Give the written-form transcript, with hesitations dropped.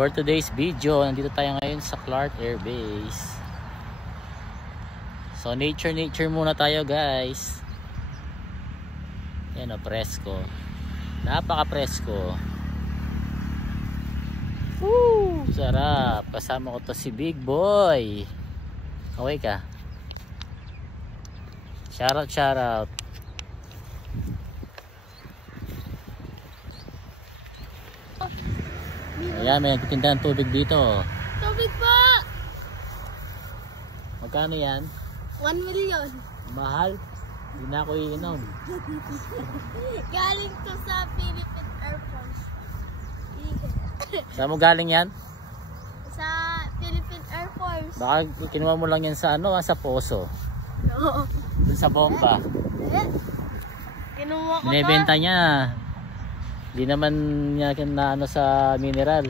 For today's video, nandito tayo ngayon sa Clark Air Base. So nature muna tayo guys. Yan o, presko. Napaka presko. Woo! Sarap. Kasama ko to si Big Boy. Okay ka? Shoutout. Ayan, may nagtitinda ng tubig dito. Tubig po! Magkano yan? 1 million. Mahal? Hindi na ako iinom. Galing to sa Philippine Air Force. Saan mo galing yan? Sa Philippine Air Force. Baka kinuha mo lang yan sa ano, sa poso. No. Sa bomba. Kinuha ko Binibenta niya. Hindi naman niya na ano sa mineral.